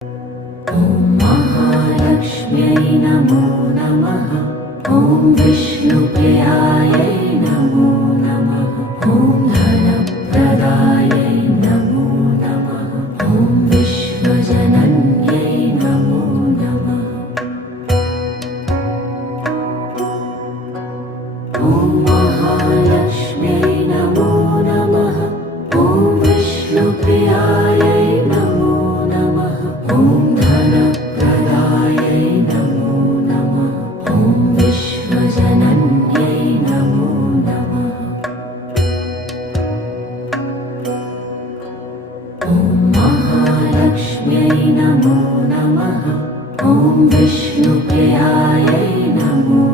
ॐ महालक्ष्म्यै नमो नमः। ॐ विष्णुप्रियायै नमो नमः। ॐ धनप्रदायै नमो नमः। ॐ विश्वजनन्यै नमो नमः। ॐ महालक्ष्म्यै नमो नमः। ॐ विष्णुप्रियायै नमो नमः। ॐ धनप्रदायै नमो नमः। ॐ विश्वजनन्यै नमो नमः। ॐ महालक्ष्म्यै नमो नमः। ॐ विष्णुप्रियायै नमो